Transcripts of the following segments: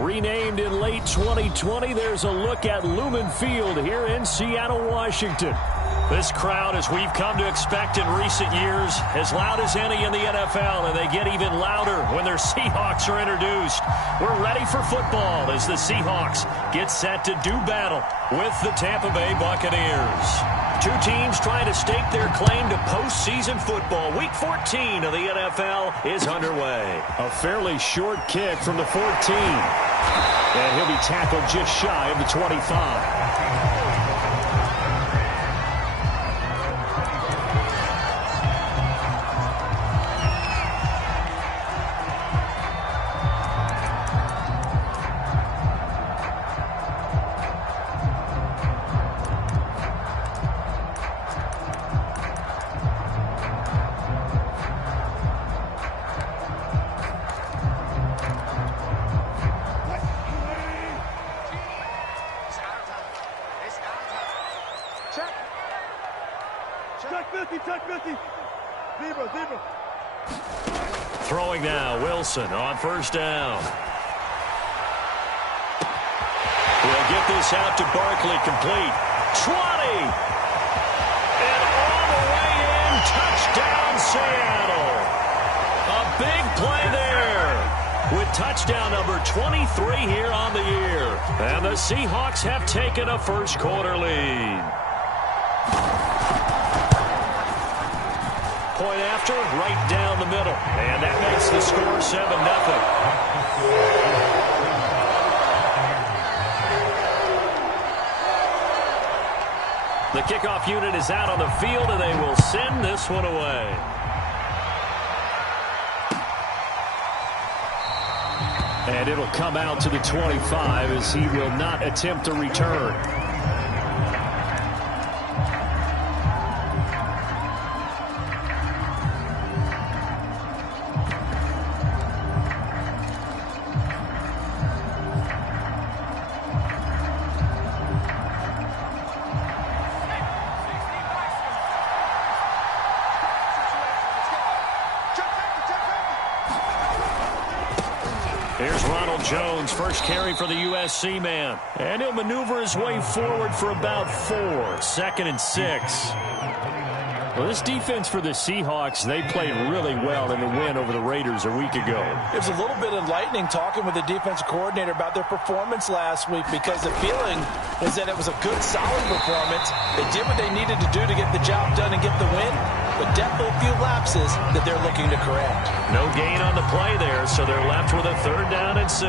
Renamed in late 2020, there's a look at Lumen Field here in Seattle, Washington. This crowd, as we've come to expect in recent years, as loud as any in the NFL, and they get even louder when their Seahawks are introduced. We're ready for football as the Seahawks get set to do battle with the Tampa Bay Buccaneers. Two teams trying to stake their claim to postseason football. Week 14 of the NFL is underway. A fairly short kick from the 14. And he'll be tackled just shy of the 25. Throwing now, Wilson on first down. He'll get this out to Barkley, complete. 20! And all the way in, touchdown Seattle. A big play there with touchdown number 23 here on the year. And the Seahawks have taken a first quarter lead. Point after, right down the middle. And that makes the score 7-0. The kickoff unit is out on the field, and they will send this one away. And it'll come out to the 25 as he will not attempt a return. Here's Ronald Jones, first carry for the USC man. And he'll maneuver his way forward for about 4. 2nd and 6. Well, this defense for the Seahawks, they played really well in the win over the Raiders a week ago. It was a little bit enlightening talking with the defensive coordinator about their performance last week, because the feeling is that it was a good, solid performance. They did what they needed to do to get the job done and get the win, but definitely a few lapses that they're looking to correct. No gain on the play there, so they're left with a 3rd down and 6.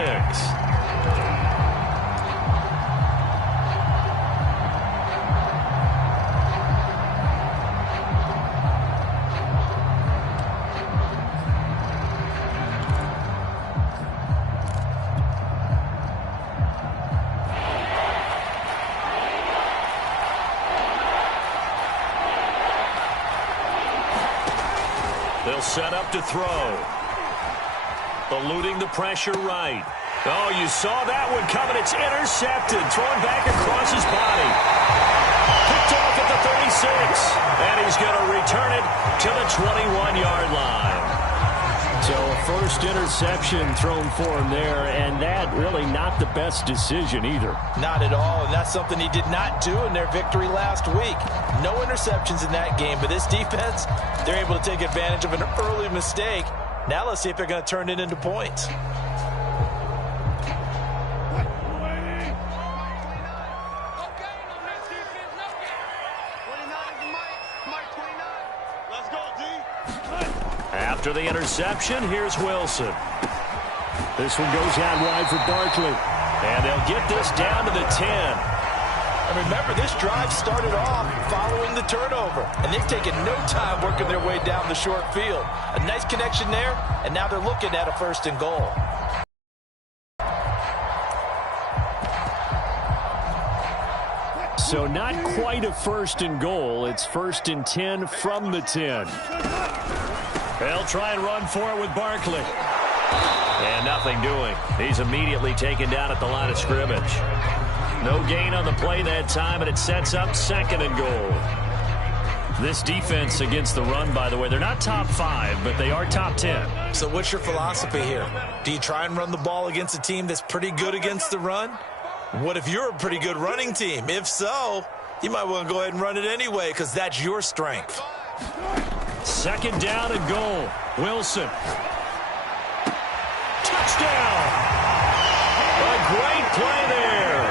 They'll set up to throw. Eluding the pressure right. Oh, you saw that one coming. It's intercepted. Thrown back across his body. Picked off at the 36. And he's going to return it to the 21-yard line. So a first interception thrown for him there, and that really not the best decision either. Not at all, and that's something he did not do in their victory last week. No interceptions in that game, but this defense, they're able to take advantage of an early mistake. Now let's see if they're going to turn it into points. After the interception, here's Wilson. This one goes out wide for Barkley. And they'll get this down to the 10. And remember, this drive started off following the turnover. And they've taken no time working their way down the short field. A nice connection there, and now they're looking at a 1st and goal. So not quite a 1st and goal. It's 1st and 10 from the 10. They'll try and run for it with Barkley. And nothing doing. He's immediately taken down at the line of scrimmage. No gain on the play that time, and it sets up 2nd and goal. This defense against the run, by the way, they're not top 5, but they are top 10. So what's your philosophy here? Do you try and run the ball against a team that's pretty good against the run? What if you're a pretty good running team? If so, you might want to go ahead and run it anyway because that's your strength. Second down and goal. Wilson. Touchdown! A great play there.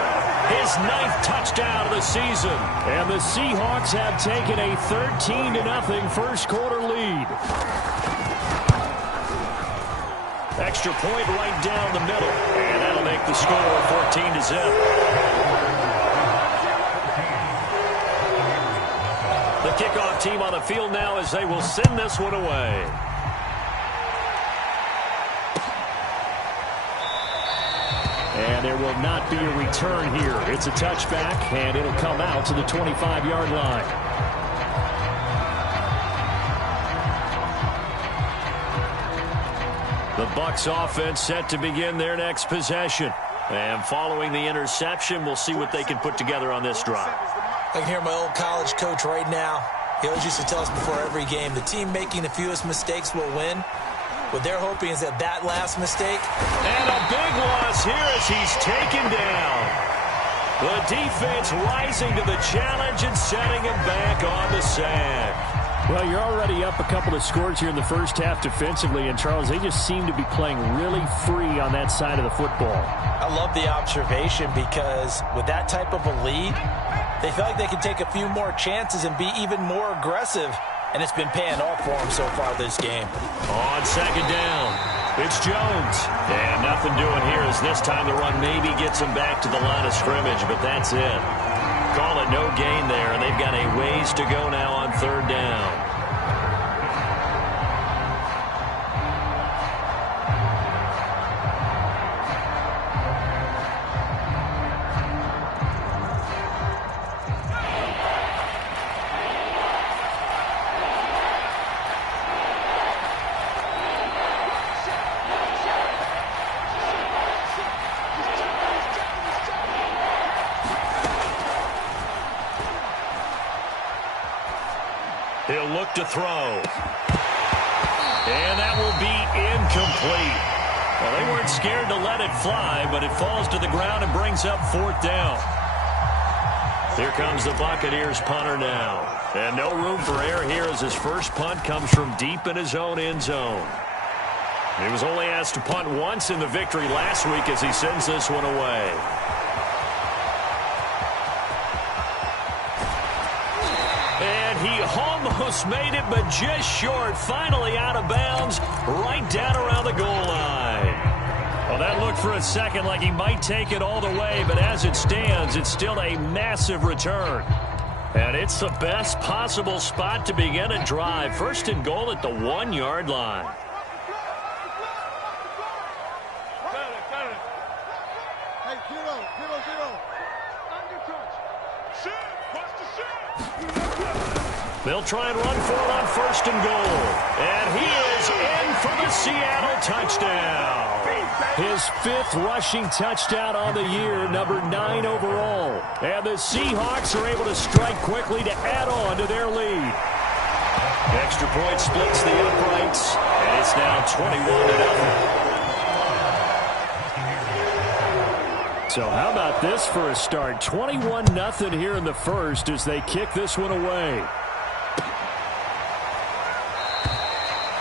His 9th touchdown of the season. And the Seahawks have taken a 13-0 first quarter lead. Extra point right down the middle. And that'll make the score 14-0. The kickoff team on the field now as they will send this one away. And there will not be a return here. It's a touchback, and it'll come out to the 25-yard line. The Bucs offense set to begin their next possession. And following the interception, we'll see what they can put together on this drive. I can hear my old college coach right now. He always used to tell us before every game, the team making the fewest mistakes will win. What they're hoping is that last mistake. And a big loss here as he's taken down. The defense rising to the challenge and setting him back on the sack. Well, you're already up a couple of scores here in the first half defensively, and Charles, they just seem to be playing really free on that side of the football. I love the observation because with that type of a lead, they feel like they can take a few more chances and be even more aggressive. And it's been paying off for him so far this game. On second down, it's Jones. And nothing doing here as this time the run maybe gets him back to the line of scrimmage, but that's it. Call it no gain there, and they've got a ways to go now on third down. He'll look to throw. And that will be incomplete. Well, they weren't scared to let it fly, but it falls to the ground and brings up fourth down. Here comes the Buccaneers punter now. And no room for error here as his first punt comes from deep in his own end zone. He was only asked to punt once in the victory last week as he sends this one away. He almost made it, but just short. Finally out of bounds, right down around the goal line. Well, that looked for a second like he might take it all the way, but as it stands, it's still a massive return. And it's the best possible spot to begin a drive. First and goal at the 1-yard line. They'll try and run for it on first and goal. And he is in for the Seattle touchdown. His 5th rushing touchdown on the year, number 9 overall. And the Seahawks are able to strike quickly to add on to their lead. Extra point splits the uprights, and it's now 21-0. So how about this for a start? 21-0 here in the first as they kick this one away.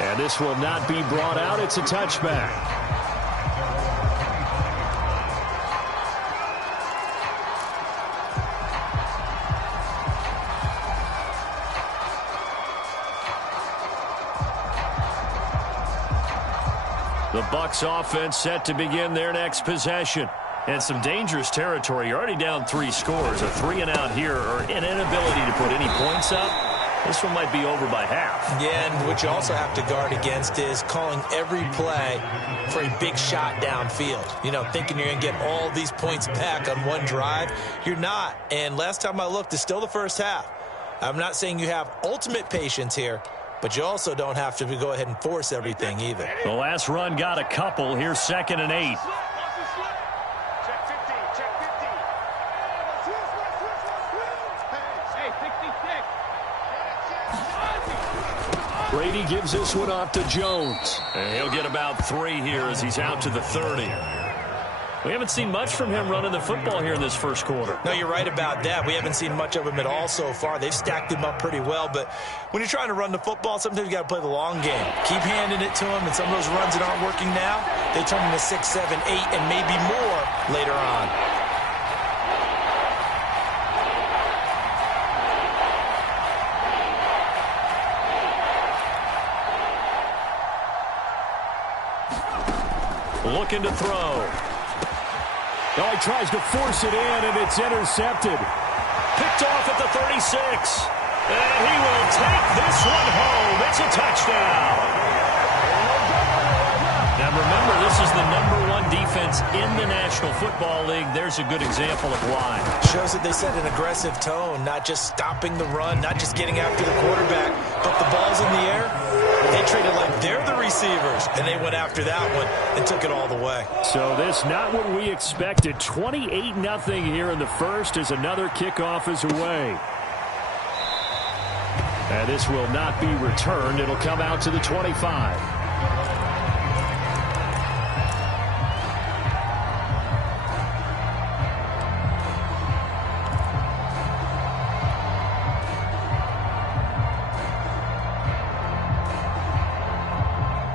And this will not be brought out. It's a touchback. The Bucs offense set to begin their next possession. And some dangerous territory. You're already down 3 scores. A 3-and-out here or an inability to put any points up. This one might be over by half. Yeah, and what you also have to guard against is calling every play for a big shot downfield. You know, thinking you're going to get all these points back on one drive. You're not. And last time I looked, it's still the first half. I'm not saying you have ultimate patience here, but you also don't have to go ahead and force everything either. The last run got a couple. Here's 2nd and 8. Brady gives this one off to Jones. And he'll get about 3 here as he's out to the 30. We haven't seen much from him running the football here in this first quarter. No, you're right about that. We haven't seen much of him at all so far. They've stacked him up pretty well, but when you're trying to run the football, sometimes you got to play the long game. Keep handing it to him, and some of those runs that aren't working now, they turn into 6, 7, 8, and maybe more later on. Looking to throw. Oh, he tries to force it in, and it's intercepted. Picked off at the 36. And he will take this one home. It's a touchdown. Now, remember, this is the #1 defense in the National Football League. There's a good example of why. Shows that they set an aggressive tone, not just stopping the run, not just getting after the quarterback, but the ball's in the air. They treated like they're the receivers, and they went after that one and took it all the way. So this not what we expected. 28-0 here in the first as another kickoff is away. And this will not be returned. It'll come out to the 25.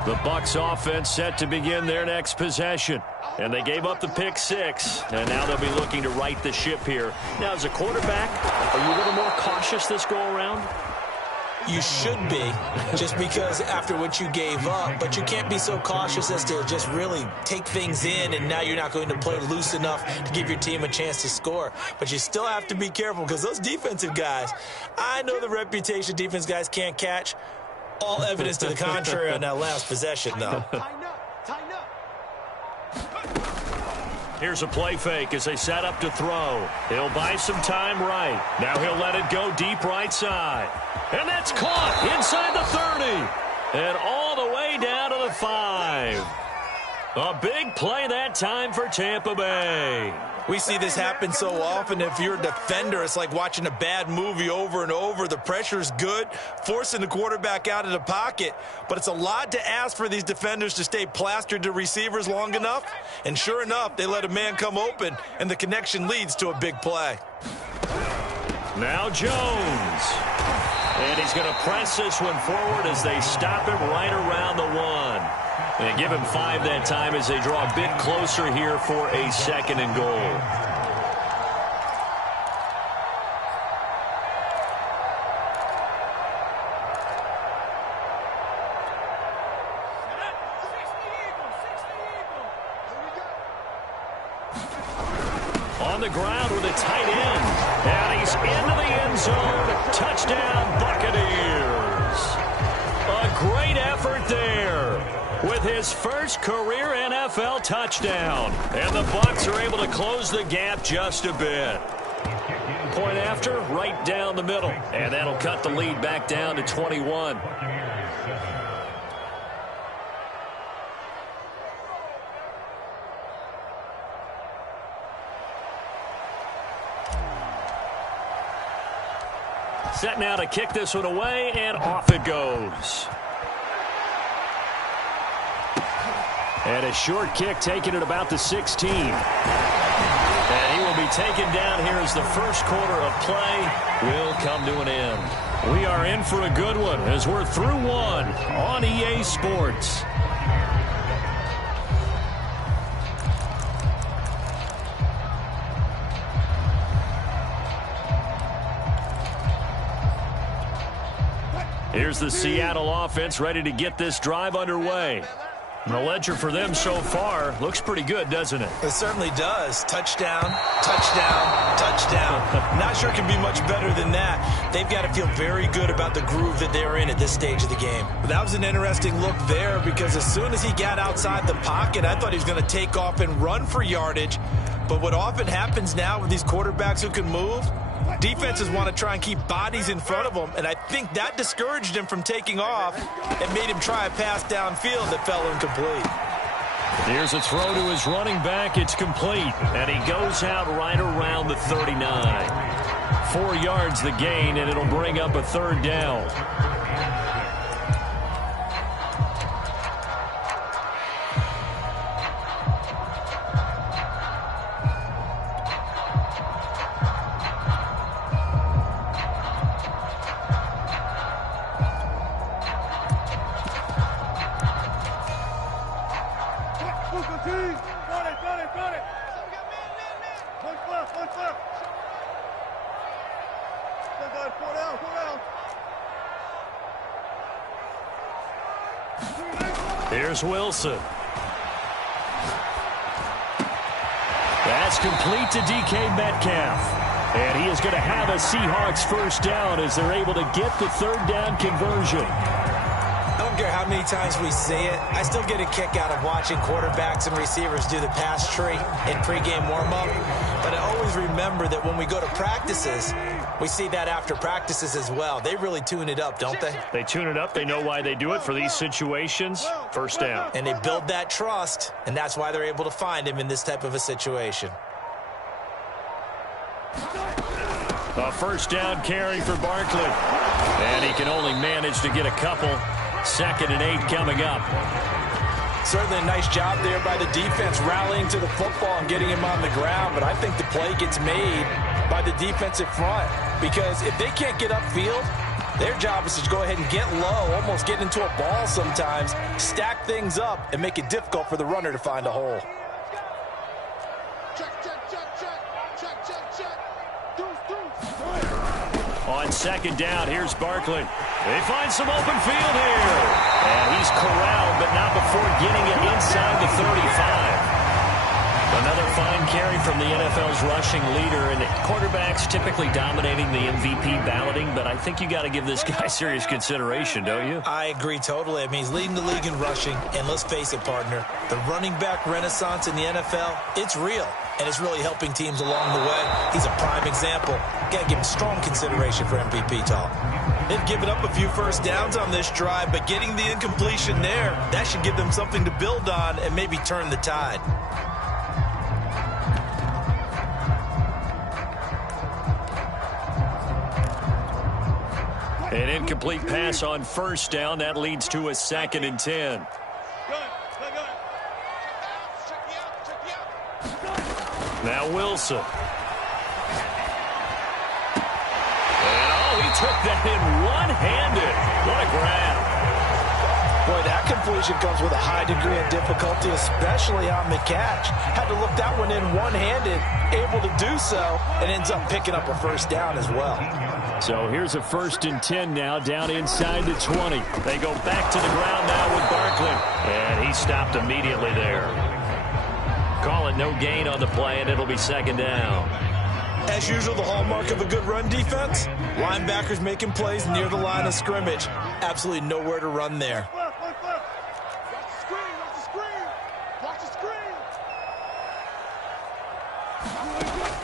The Bucs offense set to begin their next possession. And they gave up the pick 6. And now they'll be looking to right the ship here. Now, as a quarterback, are you a little more cautious this go-around? You should be, just because after what you gave up. But you can't be so cautious as to just really take things in, and now you're not going to play loose enough to give your team a chance to score. But you still have to be careful, because those defensive guys, I know the reputation defense guys can't catch. All evidence to the contrary on that last possession, though. Here's a play fake as they set up to throw. He'll buy some time right. Now he'll let it go deep right side. And that's caught inside the 30. And all the way down to the 5. A big play that time for Tampa Bay. We see this happen so often. If you're a defender, it's like watching a bad movie over and over. The pressure's good, forcing the quarterback out of the pocket. But it's a lot to ask for these defenders to stay plastered to receivers long enough. And sure enough, they let a man come open, and the connection leads to a big play. Now Jones. And he's going to press this one forward as they stop him right around the 1. They give him 5 that time as they draw a bit closer here for a 2nd and goal. On the ground with a tight end. And he's into the end zone. Touchdown, Buccaneers. A great effort there with his first career NFL touchdown. And the Bucs are able to close the gap just a bit. Point after, right down the middle. And that'll cut the lead back down to 21. Set now to kick this one away, and off it goes. And a short kick taken at about the 16. And he will be taken down here as the first quarter of play will come to an end. We are in for a good one as we're through 1 on EA Sports. Here's the Seattle offense ready to get this drive underway. The ledger for them so far looks pretty good, doesn't it? It certainly does. Touchdown, touchdown, touchdown. Not sure it can be much better than that. They've got to feel very good about the groove that they're in at this stage of the game. But that was an interesting look there, because as soon as he got outside the pocket, I thought he was going to take off and run for yardage. But what often happens now with these quarterbacks who can move, defenses want to try and keep bodies in front of them, and I think that discouraged him from taking off and made him try a pass downfield that fell incomplete. Here's a throw to his running back. It's complete, and he goes out right around the 39. 4 yards the gain, and it'll bring up a 3rd down. Here's Wilson. That's complete to DK Metcalf. And he is going to have a Seahawks first down as they're able to get the third down conversion. I don't care how many times we see it. I still get a kick out of watching quarterbacks and receivers do the pass tree in pregame warm-up. But I always remember that when we go to practices, we see that after practices as well. They really tune it up, don't they? They tune it up. They know why they do it for these situations. First down. And they build that trust, and that's why they're able to find him in this type of a situation. A first down carry for Barkley. And he can only manage to get a couple. 2nd and 8 coming up. Certainly a nice job there by the defense rallying to the football and getting him on the ground. But I think the play gets made by the defensive front. Because if they can't get upfield, their job is to go ahead and get low, almost get into a ball sometimes, stack things up, and make it difficult for the runner to find a hole. On 2nd down, here's Barkley. They find some open field here. And he's corralled, but not before getting it inside the 35. Another fine carry from the NFL's rushing leader. And quarterbacks typically dominating the MVP balloting, but I think you got to give this guy serious consideration, don't you? I agree totally. I mean, he's leading the league in rushing. And let's face it, partner, the running back renaissance in the NFL, it's real. And it's really helping teams along the way. He's a prime example. Got to give him strong consideration for MVP talk. They've given up a few first downs on this drive, but getting the incompletion there, that should give them something to build on and maybe turn the tide. An incomplete pass on first down. That leads to a 2nd and 10. Now Wilson. And he took that in one-handed. What a grab. Boy, that completion comes with a high degree of difficulty, especially on the catch. Had to look that one in one-handed, able to do so, and ends up picking up a first down as well. So here's a 1st and 10 now, down inside the 20. They go back to the ground now with Barkley. And he stopped immediately there. Call it no gain on the play, and it'll be 2nd down. As usual, the hallmark of a good run defense, linebackers making plays near the line of scrimmage. Absolutely nowhere to run there.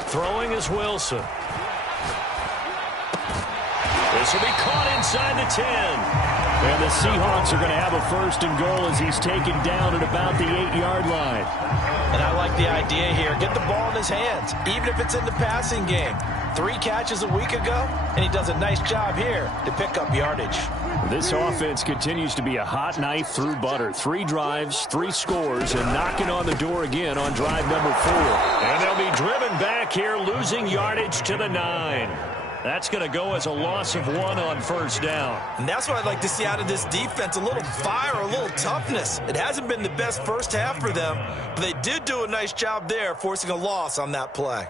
Throwing is Wilson. This will be caught inside the 10. And the Seahawks are going to have a 1st and goal as he's taken down at about the 8-yard line. And I like the idea here. Get the ball in his hands, even if it's in the passing game. 3 catches a week ago, and he does a nice job here to pick up yardage. This offense continues to be a hot knife through butter. 3 drives, 3 scores, and knocking on the door again on drive number 4. And they'll be driven back here, losing yardage to the 9. That's going to go as a loss of 1 on first down. And that's what I'd like to see out of this defense, a little fire, a little toughness. It hasn't been the best first half for them, but they did do a nice job there, forcing a loss on that play.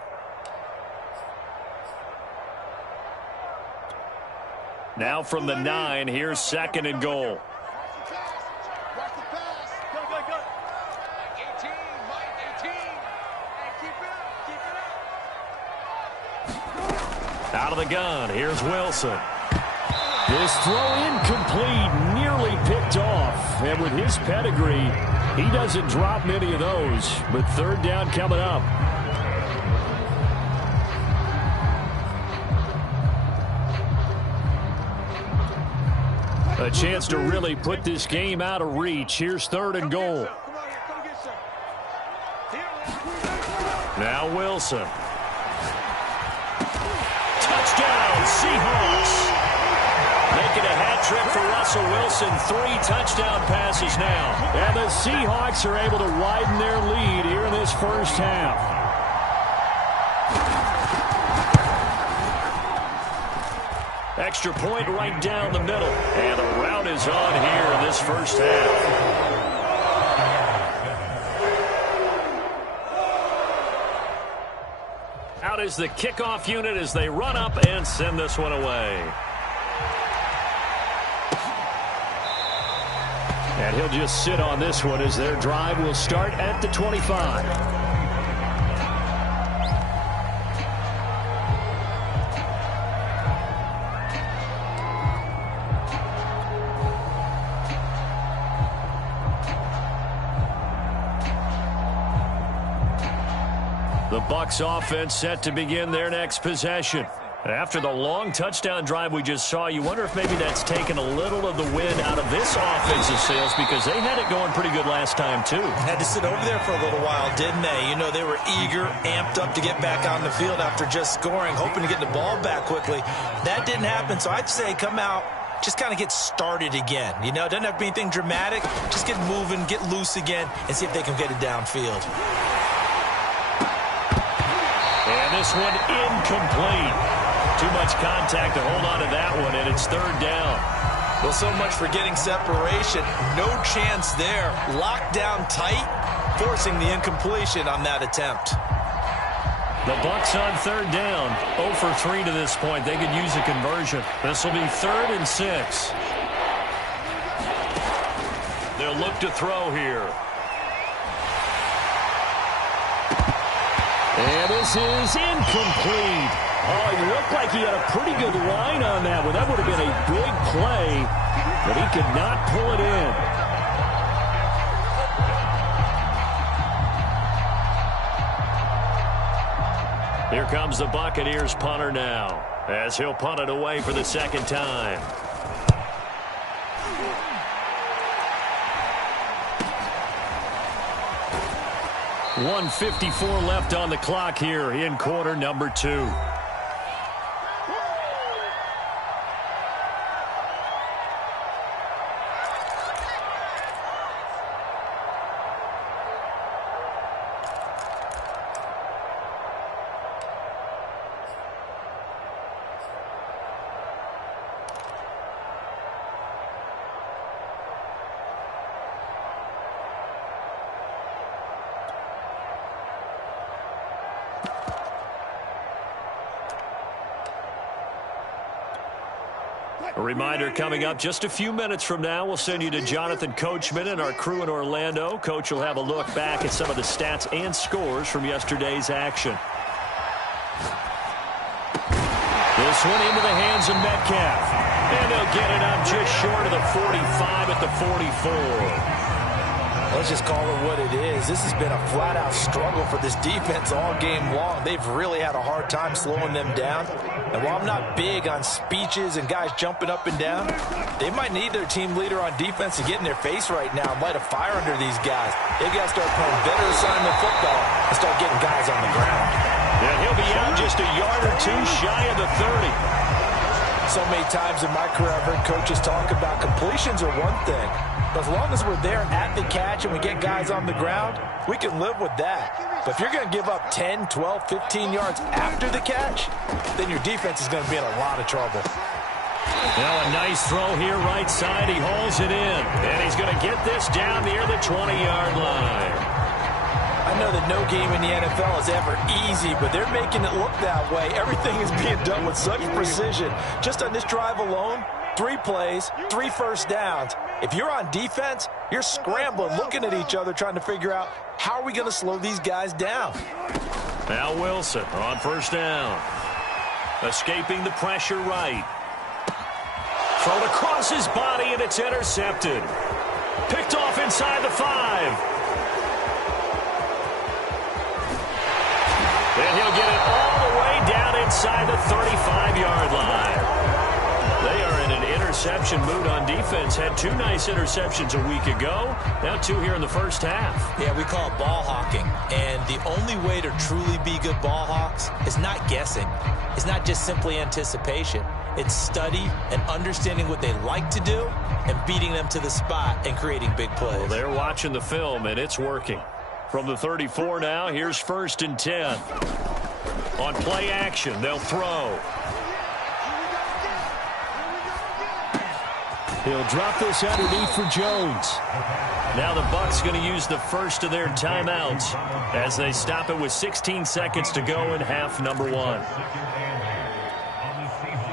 Now from the 9, here's 2nd and goal. Out of the gun, here's Wilson. This throw incomplete, nearly picked off. And with his pedigree, he doesn't drop many of those. But 3rd down coming up. A chance to really put this game out of reach. Here's 3rd and goal. Now Wilson. Touchdown, Seahawks. Making a hat trick for Russell Wilson. 3 touchdown passes now. And the Seahawks are able to widen their lead here in this first half. Extra point right down the middle. And the route is on here in this first half. Out is the kickoff unit as they run up and send this one away. And he'll just sit on this one as their drive will start at the 25. The Bucs offense set to begin their next possession. After the long touchdown drive we just saw, you wonder if maybe that's taken a little of the wind out of this offensive sails because they had it going pretty good last time too. Had to sit over there for a little while, didn't they? You know, they were eager, amped up to get back on the field after just scoring, hoping to get the ball back quickly. That didn't happen, so I'd say come out, just kind of get started again. You know, it doesn't have to be anything dramatic. Just get moving, get loose again, and see if they can get it downfield. And this one incomplete. Too much contact to hold on to that one, and it's third down. Well, so much for getting separation. No chance there. Locked down tight, forcing the incompletion on that attempt. The Bucs on third down. 0 for 3 to this point. They could use a conversion. This will be 3rd and 6. They'll look to throw here. And this is incomplete. Oh, he looked like he had a pretty good line on that one. That would have been a big play, but he could not pull it in. Here comes the Buccaneers punter now, as he'll punt it away for the second time. .154 left on the clock here in quarter number 2. A reminder coming up just a few minutes from now, we'll send you to Jonathan Coachman and our crew in Orlando. Coach will have a look back at some of the stats and scores from yesterday's action. This one into the hands of Metcalf. And they'll get it up just short of the 45 at the 44. Let's just call it what it is. This has been a flat-out struggle for this defense all game long. They've really had a hard time slowing them down. And while I'm not big on speeches and guys jumping up and down, they might need their team leader on defense to get in their face right now and light a fire under these guys. They've got to start playing better assignment football and start getting guys on the ground. And he'll be out just a yard or two shy of the 30. So many times in my career I've heard coaches talk about completions are one thing. But as long as we're there at the catch and we get guys on the ground, we can live with that. But if you're going to give up 10, 12, 15 yards after the catch, then your defense is going to be in a lot of trouble. Now a nice throw here right side. He hauls it in. And he's going to get this down near the 20-yard line. I know that no game in the NFL is ever easy, but they're making it look that way. Everything is being done with such precision. Just on this drive alone, 3 plays, 3 first downs. If you're on defense, you're scrambling, looking at each other, trying to figure out how are we going to slow these guys down. Now Wilson on first down. Escaping the pressure right. Thrown across his body, and it's intercepted. Picked off inside the 5. And he'll get it all the way down inside the 35-yard line. They are in an interception mood on defense. Had 2 nice interceptions a week ago. Now 2 here in the first half. Yeah, we call it ball hawking. And the only way to truly be good ball hawks is not guessing. It's not just simply anticipation. It's study and understanding what they like to do and beating them to the spot and creating big plays. Well, they're watching the film, and it's working. From the 34 now, here's 1st and 10. On play action, they'll throw. He'll drop this underneath for Jones. Now the Bucks going to use the first of their timeouts as they stop it with 16 seconds to go in half number 1.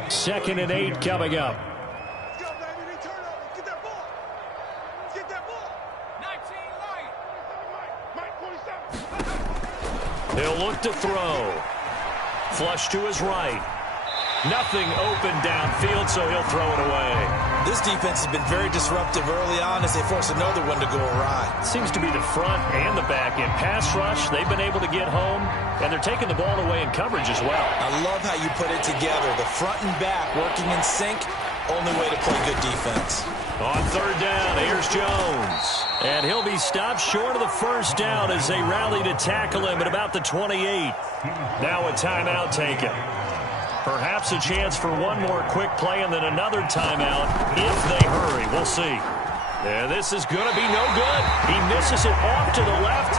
2nd and 8 coming up. He'll look to throw. Flush to his right. Nothing open downfield, so he'll throw it away. This defense has been very disruptive early on as they force another one to go awry. Seems to be the front and the back end. Pass rush, they've been able to get home, and they're taking the ball away in coverage as well. I love how you put it together. The front and back working in sync, only way to play good defense. On 3rd down, here's Jones. And he'll be stopped short of the first down as they rally to tackle him at about the 28. Now a timeout taken. Perhaps a chance for one more quick play and then another timeout if they hurry. We'll see. And this is going to be no good. He misses it off to the left.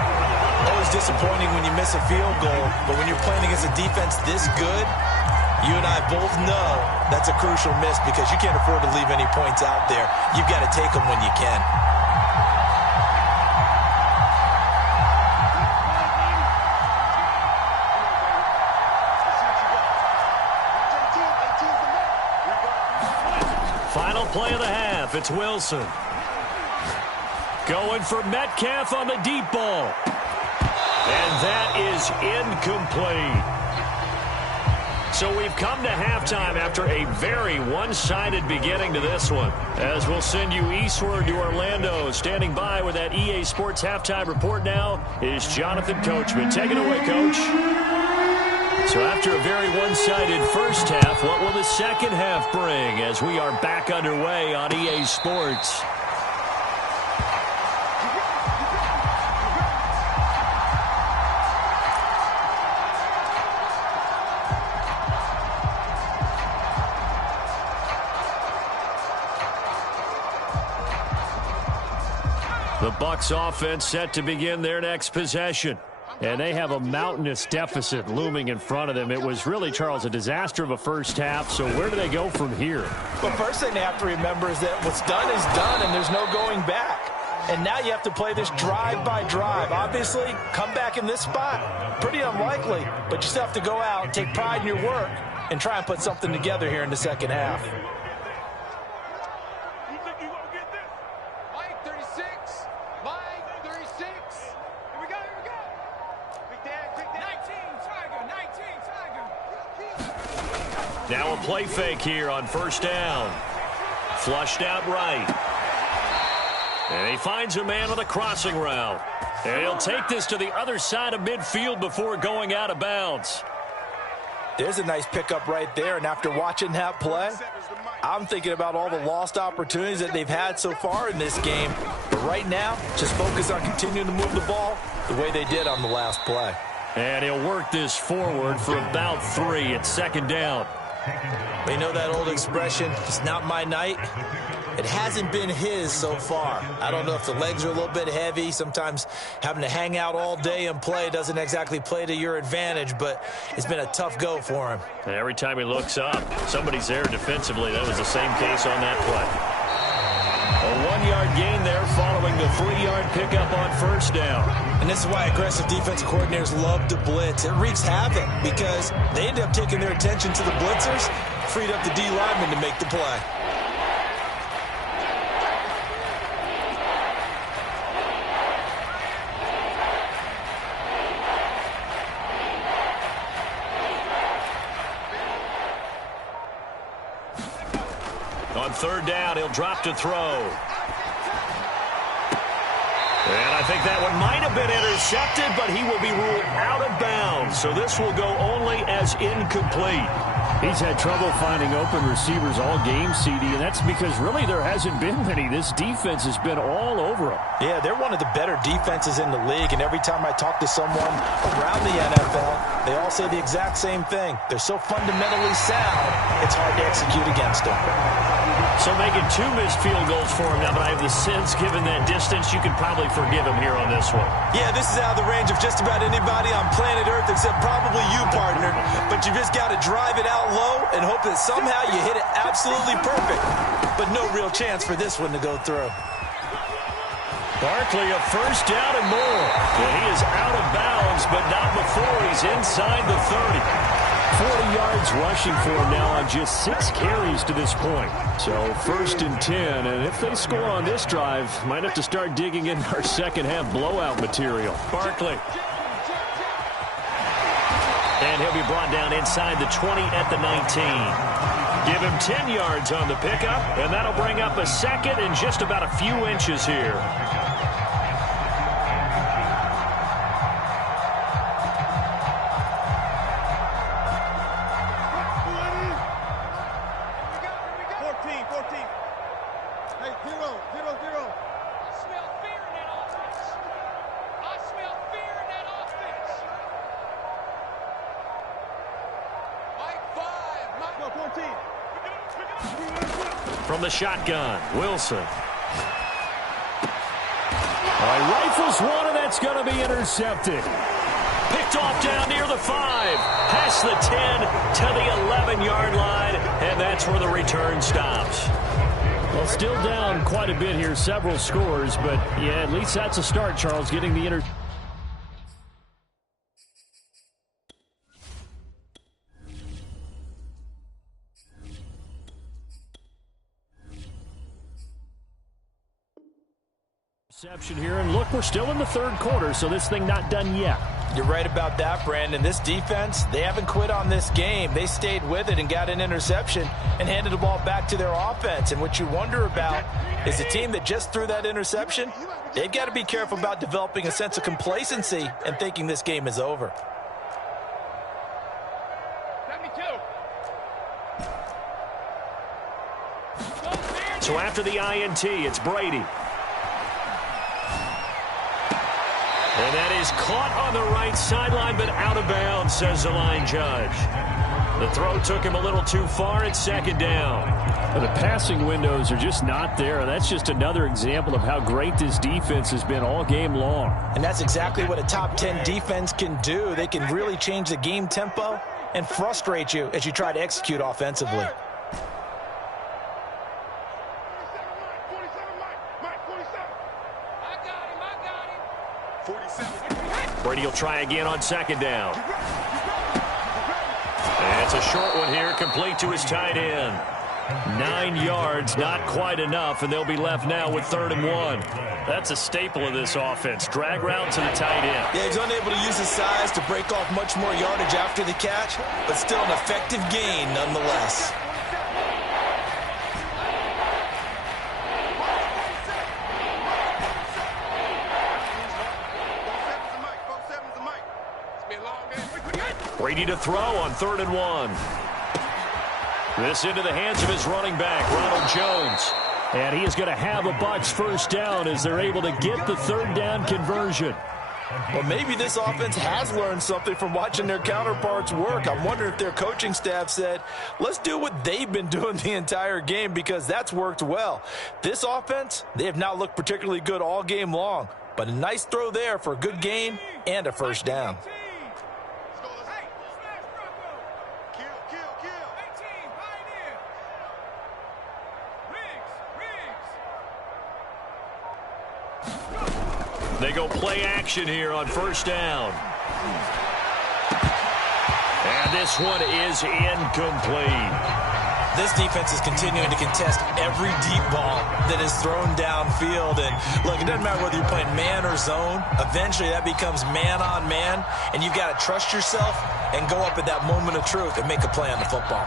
Always disappointing when you miss a field goal, but when you're playing against a defense this good, you and I both know that's a crucial miss because you can't afford to leave any points out there. You've got to take them when you can. Final play of the half. It's Wilson. Going for Metcalf on the deep ball. And that is incomplete. So we've come to halftime after a very one-sided beginning to this one. As we'll send you eastward to Orlando. Standing by with that EA Sports halftime report now is Jonathan Coachman. Take it away, Coach. So after a very one-sided first half, what will the second half bring as we are back underway on EA Sports? The Bucs offense set to begin their next possession. And they have a mountainous deficit looming in front of them. It was really, Charles, a disaster of a first half. So where do they go from here? Well, first thing they have to remember is that what's done is done, and there's no going back. And now you have to play this drive by drive. Obviously, come back in this spot, pretty unlikely. But you still have to go out, take pride in your work, and try and put something together here in the second half. Now a play fake here on first down. Flushed out right. And he finds a man with a crossing route. And he'll take this to the other side of midfield before going out of bounds. There's a nice pickup right there, and after watching that play, I'm thinking about all the lost opportunities that they've had so far in this game. But right now, just focus on continuing to move the ball the way they did on the last play. And he'll work this forward for about 3. It's second down. We know that old expression, it's not my night. It hasn't been his so far. I don't know if the legs are a little bit heavy. Sometimes having to hang out all day and play doesn't exactly play to your advantage, but it's been a tough go for him. And every time he looks up, somebody's there defensively. That was the same case on that play. A 1-yard gain there following the 3-yard pickup on first down. And this is why aggressive defensive coordinators love to blitz. It wreaks havoc because they end up taking their attention to the blitzers, freed up the D lineman to make the play. On third down, he'll drop to throw. And I think that one might have been intercepted, but he will be ruled out of bounds. So this will go only as incomplete. He's had trouble finding open receivers all game, CD, and that's because really there hasn't been many. This defense has been all over him. Yeah, they're one of the better defenses in the league, and every time I talk to someone around the NFL, they all say the exact same thing. They're so fundamentally sound, it's hard to execute against them. So making 2 missed field goals for him now, but I have the sense, given that distance, you could probably forgive him here on this one. Yeah, this is out of the range of just about anybody on planet Earth except probably you, partner. But you just got to drive it out low and hope that somehow you hit it absolutely perfect. But no real chance for this one to go through. Barkley, a first down and more. And he is out of bounds, but not before he's inside the 30. 40 yards rushing for him now on just 6 carries to this point. So 1st and 10, and if they score on this drive, might have to start digging in our second half blowout material. Barkley. And he'll be brought down inside the 20 at the 19. Give him 10 yards on the pickup, and that'll bring up a second and just about a few inches here. From the shotgun, Wilson. Rifles one, and that's going to be intercepted. Picked off down near the 5. Past the 10 to the 11-yard line, and that's where the return stops. Well, still down quite a bit here, several scores, but yeah, at least that's a start, Charles, getting the interception. Here, and look, we're still in the 3rd quarter, so this thing not done yet. You're right about that, Brandon. This defense, they haven't quit on this game. They stayed with it and got an interception and handed the ball back to their offense. And what you wonder about is a team that just threw that interception, they've got to be careful about developing a sense of complacency and thinking this game is over. So after the INT, it's Brady. And that is caught on the right sideline, but out of bounds, says the line judge. The throw took him a little too far. It's 2nd down. Well, the passing windows are just not there. That's just another example of how great this defense has been all game long. And that's exactly what a top 10 defense can do. They can really change the game tempo and frustrate you as you try to execute offensively. Brady will try again on 2nd down. And it's a short one here, complete to his tight end. 9 yards, not quite enough, and they'll be left now with 3rd and 1. That's a staple of this offense. Drag route to the tight end. Yeah, he's unable to use his size to break off much more yardage after the catch, but still an effective gain nonetheless. Brady to throw on 3rd and 1. This into the hands of his running back, Ronald Jones. And he is going to have a Bucs first down as they're able to get the 3rd down conversion. Well, maybe this offense has learned something from watching their counterparts work. I'm wondering if their coaching staff said, let's do what they've been doing the entire game, because that's worked well. This offense, they have not looked particularly good all game long, but a nice throw there for a good gain and a first down. They go play action here on 1st down. And this one is incomplete. This defense is continuing to contest every deep ball that is thrown downfield. And look, it doesn't matter whether you're playing man or zone. Eventually that becomes man on man. And you've got to trust yourself and go up at that moment of truth and make a play on the football.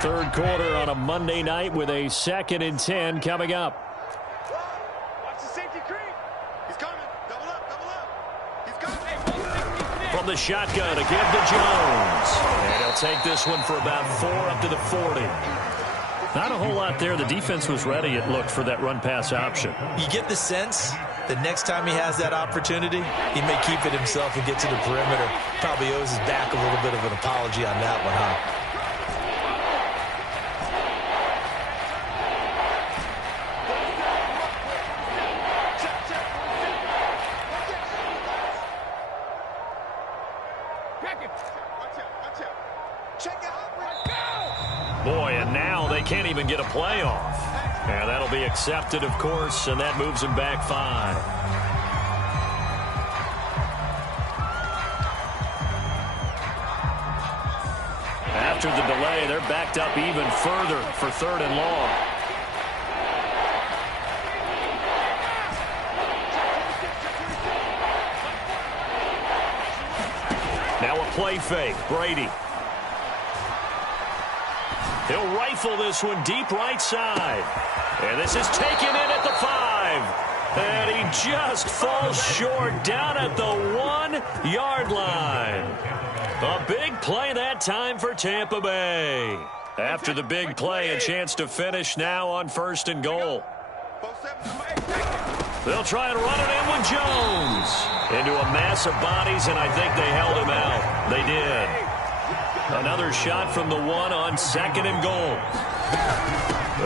Third quarter on a Monday night with a 2nd and 10 coming up. Watch the safety creep. He's coming. Double up. He's coming. From the shotgun again to Jones. And he'll take this one for about 4 up to the 40. Not a whole lot there. The defense was ready, it looked, for that run-pass option. You get the sense that next time he has that opportunity, he may keep it himself and get to the perimeter. Probably owes his back a little bit of an apology on that one, huh? can't even get a play off. And that'll be accepted, of course, and that moves him back 5. After the delay, they're backed up even further for 3rd and long. Now a play fake. Brady. He'll rifle this one deep right side. And this is taken in at the 5. And he just falls short down at the 1-yard line. A big play that time for Tampa Bay. After the big play, a chance to finish now on 1st and goal. They'll try and run it in with Jones. Into a mass of bodies, and I think they held him out. They did. Another shot from the 1 on 2nd and goal.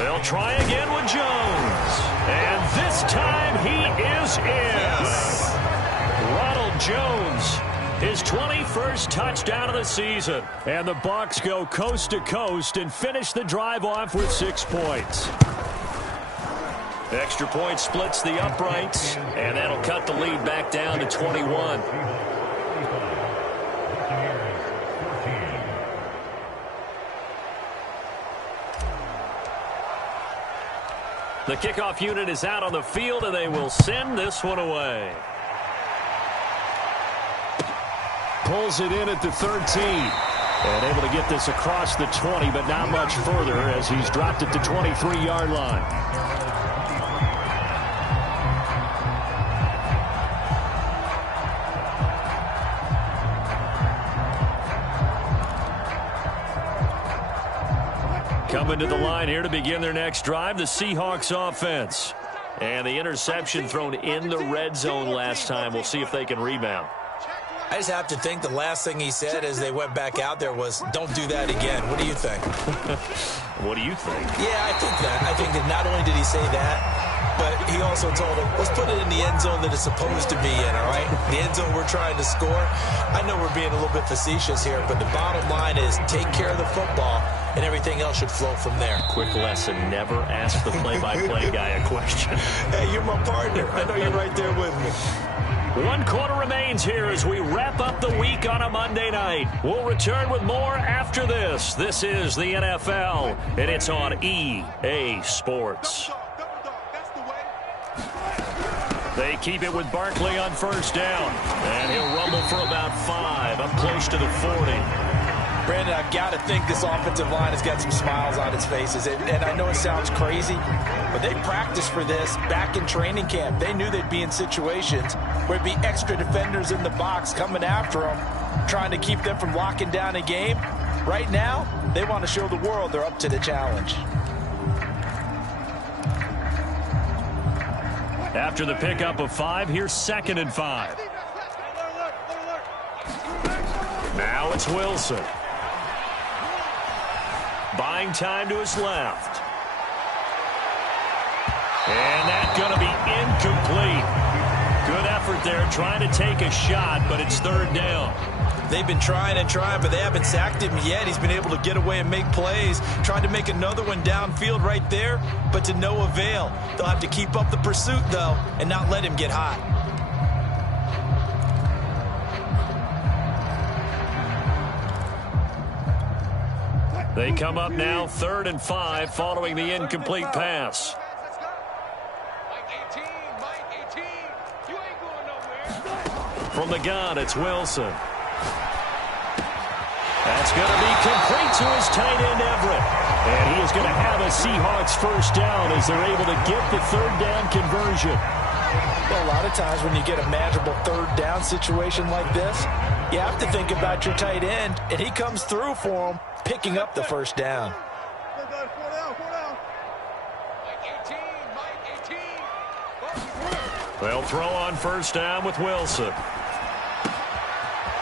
They'll try again with Jones. And this time he is in. Ronald Jones, his 21st touchdown of the season. And the Bucs go coast to coast and finish the drive off with 6 points. Extra point splits the uprights, and that'll cut the lead back down to 21. The kickoff unit is out on the field, and they will send this one away. Pulls it in at the 13. And able to get this across the 20, but not much further as he's dropped at the 23-yard line. Coming to the line here to begin their next drive, the Seahawks offense. And the interception thrown in the red zone last time. We'll see if they can rebound. I just have to think the last thing he said as they went back out there was, don't do that again. What do you think? What do you think? Yeah, I think that. I think that not only did he say that, but he also told him, let's put it in the end zone that it's supposed to be in, all right? The end zone we're trying to score. I know we're being a little bit facetious here, but the bottom line is take care of the football, and everything else should flow from there. Quick lesson, never ask the play-by-play guy a question. Hey, you're my partner. I know you're right there with me. 1 quarter remains here as we wrap up the week on a Monday night. We'll return with more after this. This is the NFL, and it's on EA Sports. They keep it with Barkley on 1st down, and he'll rumble for about 5, up close to the 40. Brandon, I've got to think this offensive line has got some smiles on its faces. And I know it sounds crazy, but they practiced for this back in training camp. They knew they'd be in situations where it'd be extra defenders in the box coming after them, trying to keep them from locking down a game. Right now, they want to show the world they're up to the challenge. After the pickup of 5, here's 2nd and 5. Now it's Wilson. Buying time to his left. And that's going to be incomplete. Good effort there, trying to take a shot, but it's 3rd down. They've been trying and trying, but they haven't sacked him yet. He's been able to get away and make plays. Tried to make another one downfield right there, but to no avail. They'll have to keep up the pursuit, though, and not let him get hot. They come up now 3rd and 5 following the incomplete pass. From the gun, it's Wilson. That's going to be complete to his tight end, Everett. And he is going to have a Seahawks 1st down as they're able to get the 3rd down conversion. Well, a lot of times when you get a manageable 3rd down situation like this, you have to think about your tight end, and he comes through for him, picking up the 1st down. They'll throw on 1st down with Wilson.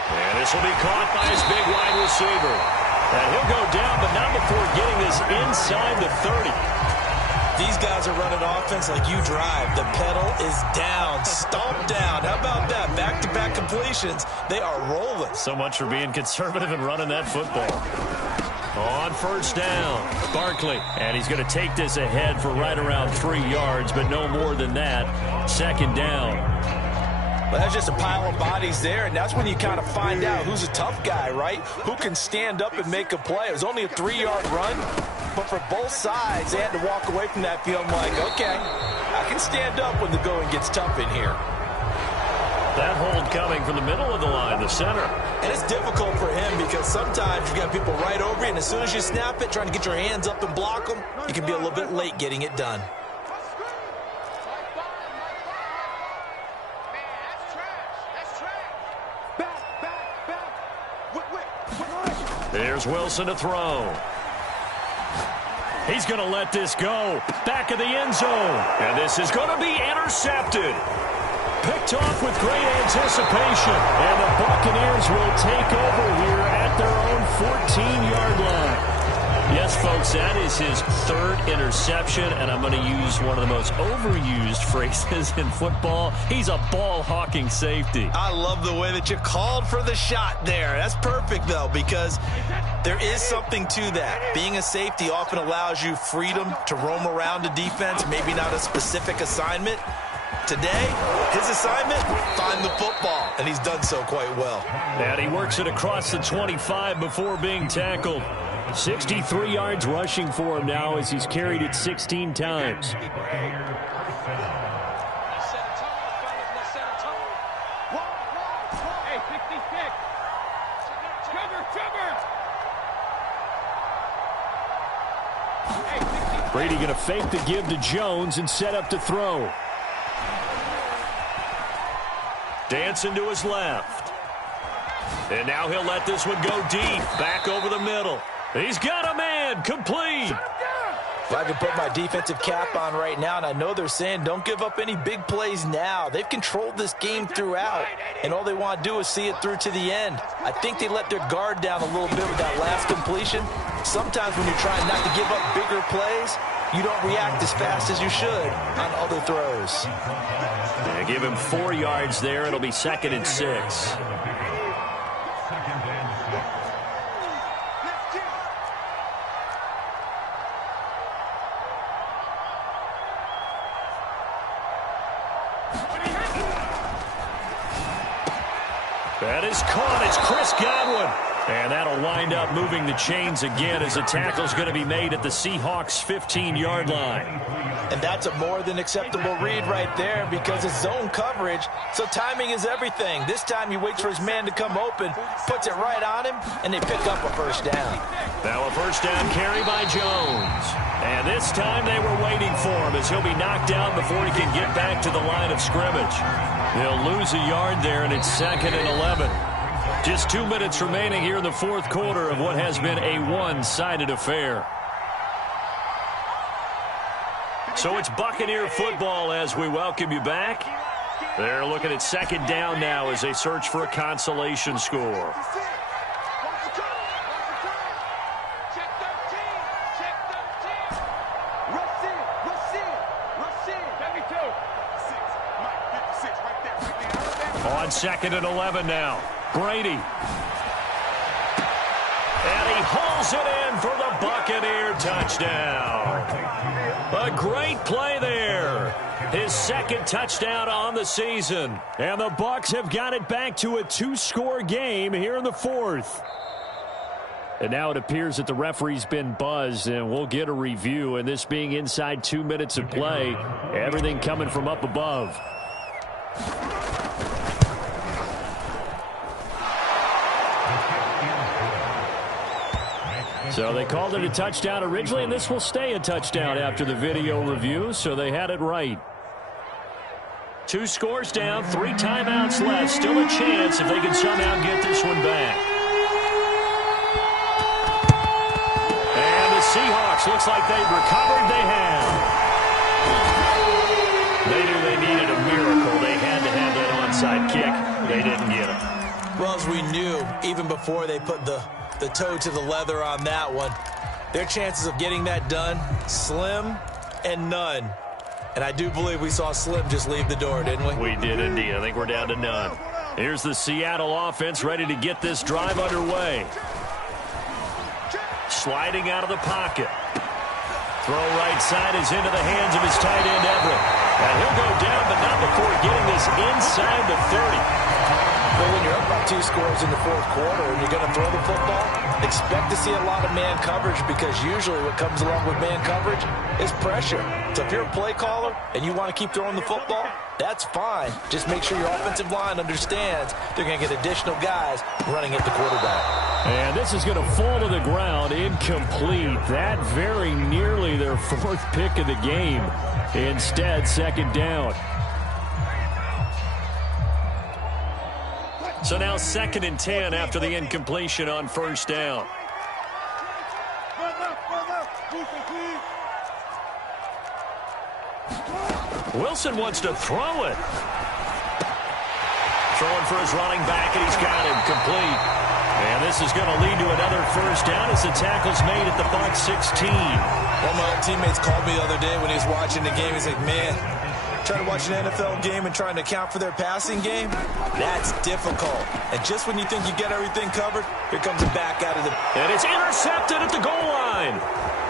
And this will be caught by his big wide receiver. And he'll go down, but not before getting this inside the 30. These guys are running offense like you drive. The pedal is down, stomped down. How about that? Back-to-back completions. They are rolling. So much for being conservative and running that football. On first down, Barkley. And he's going to take this ahead for right around 3 yards, but no more than that. Second down. Well, that's just a pile of bodies there, and that's when you kind of find out who's a tough guy, right? Who can stand up and make a play. It was only a 3-yard run, but for both sides, they had to walk away from that field like, okay, I can stand up when the going gets tough in here. That hold coming from the middle of the line, the center. And it's difficult for him because sometimes you got people right over you, and as soon as you snap it, trying to get your hands up and block them, you can be a little bit late getting it done. There's Wilson to throw. He's going to let this go. Back of the end zone. And this is going to be intercepted. Picked off with great anticipation. And the Buccaneers will take over here at their own 14-yard line. Yes, folks, that is his third interception, and I'm going to use one of the most overused phrases in football. He's a ball-hawking safety. I love the way that you called for the shot there. That's perfect, though, because there is something to that. Being a safety often allows you freedom to roam around a defense, maybe not a specific assignment. Today, his assignment, find the football, and he's done so quite well. And he works it across the 25 before being tackled. 63 yards rushing for him now as he's carried it 16 times. Brady going to fake the give to Jones and set up to throw. Dancing to his left. And now he'll let this one go deep. Back over the middle. He's got a man. Complete. If I could put my defensive cap on right now, and I know they're saying don't give up any big plays now. They've controlled this game throughout, and all they want to do is see it through to the end. I think they let their guard down a little bit with that last completion. Sometimes when you're trying not to give up bigger plays, you don't react as fast as you should on other throws. Yeah, give him 4 yards there. It'll be 2nd and 6. That is caught. It's Chris Godwin. And that'll wind up moving the chains again as the tackle's going to be made at the Seahawks' 15-yard line. And that's a more than acceptable read right there because it's zone coverage, so timing is everything. This time he waits for his man to come open, puts it right on him, and they pick up a first down. Now a first down carry by Jones. And this time they were waiting for him as he'll be knocked down before he can get back to the line of scrimmage. They'll lose a yard there, and it's 2nd and 11. Just 2 minutes remaining here in the fourth quarter of what has been a one-sided affair. So it's Buccaneer football as we welcome you back. They're looking at 2nd down now as they search for a consolation score. On 2nd and 11 now. Brady. And he hauls it in for the Buccaneer touchdown. A great play there. His 2nd touchdown on the season. And the Bucs have got it back to a 2-score game here in the 4th. And now it appears that the referee's been buzzed, and we'll get a review. And this being inside 2 minutes of play, everything coming from up above. So they called it a touchdown originally, and this will stay a touchdown after the video review, so they had it right. 2 scores down, 3 timeouts left. Still a chance if they can somehow get this one back. And the Seahawks, looks like they've recovered. They have. They knew they needed a miracle. They had to have that onside kick. They didn't get it. Well, as we knew, even before they put the toe to the leather on that one, their chances of getting that done, slim and none. And I do believe we saw Slim just leave the door, didn't we? We did indeed. I think we're down to none. Here's the Seattle offense ready to get this drive underway. sliding out of the pocket. Throw right side is into the hands of his tight end, Everett. And he'll go down, but not before getting this inside the 30. But when you're up by 2 scores in the fourth quarter and you're going to throw the football, expect to see a lot of man coverage, because usually what comes along with man coverage is pressure. So if you're a play caller and you want to keep throwing the football, that's fine. Just make sure your offensive line understands they're going to get additional guys running at the quarterback. And this is going to fall to the ground, incomplete. That very nearly their 4th pick of the game. Instead, 2nd down. So now 2nd and 10 after the incompletion on 1st down. Wilson wants to throw it. Throwing for his running back, and he's got him complete. And this is going to lead to another 1st down as the tackle's made at the Bucs 16. One of my old teammates called me the other day when he was watching the game. He's like, man, trying to watch an NFL game and trying to account for their passing game, that's difficult. And just when you think you get everything covered, here comes a back out of the... And it's intercepted at the goal line.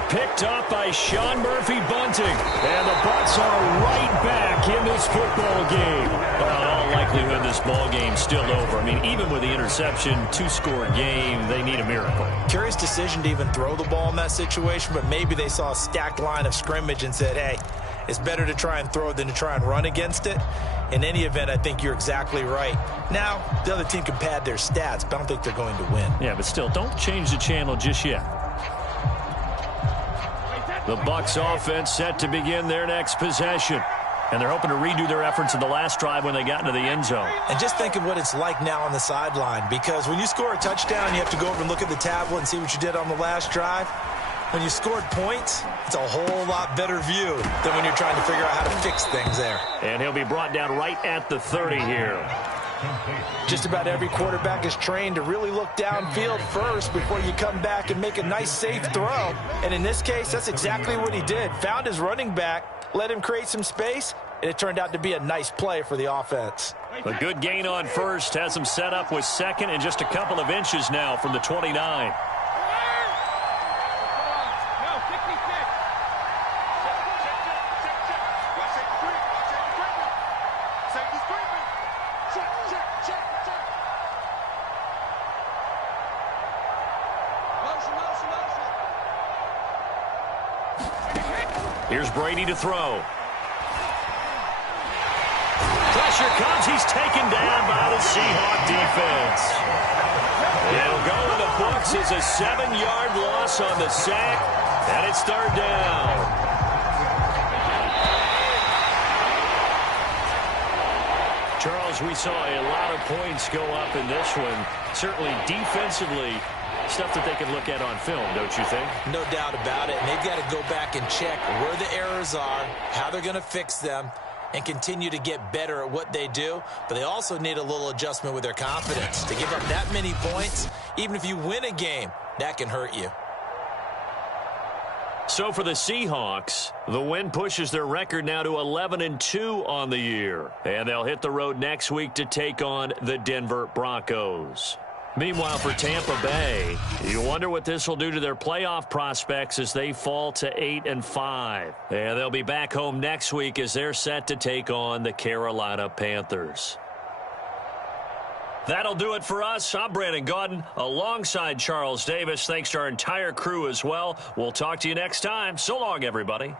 Picked up by Sean Murphy-Bunting. And the Bucs are right back in this football game. Well, in all likelihood, this ball game's still over. I mean, even with the interception, 2-score game, they need a miracle. Curious decision to even throw the ball in that situation, but maybe they saw a stacked line of scrimmage and said, hey, it's better to try and throw than to try and run against it. In any event, I think you're exactly right. Now, the other team can pad their stats, but I don't think they're going to win. Yeah, but still, don't change the channel just yet. The Bucs offense set to begin their next possession. And they're hoping to redo their efforts in the last drive when they got into the end zone. And just think of what it's like now on the sideline, because when you score a touchdown, you have to go over and look at the tablet and see what you did on the last drive. When you scored points, it's a whole lot better view than when you're trying to figure out how to fix things there. And he'll be brought down right at the 30 here. Just about every quarterback is trained to really look downfield first before you come back and make a nice, safe throw. And in this case, that's exactly what he did. Found his running back, let him create some space, and it turned out to be a nice play for the offense. A good gain on 1st has him set up with 2nd and just a couple of inches now from the 29. Here's Brady to throw. Pressure comes. He's taken down by the Seahawk defense. It'll go in the books as a 7-yard loss on the sack, and it's 3rd down. Charles, we saw a lot of points go up in this one. Certainly defensively, stuff that they can look at on film, don't you think? No doubt about it. And they've got to go back and check where the errors are, how they're going to fix them, and continue to get better at what they do. But they also need a little adjustment with their confidence. To give up that many points, even if you win a game, that can hurt you. So for the Seahawks, the win pushes their record now to 11-2 on the year. And they'll hit the road next week to take on the Denver Broncos. Meanwhile, for Tampa Bay, you wonder what this will do to their playoff prospects as they fall to 8-5. And they'll be back home next week as they're set to take on the Carolina Panthers. That'll do it for us. I'm Brandon Gaudin alongside Charles Davis. Thanks to our entire crew as well. We'll talk to you next time. So long, everybody.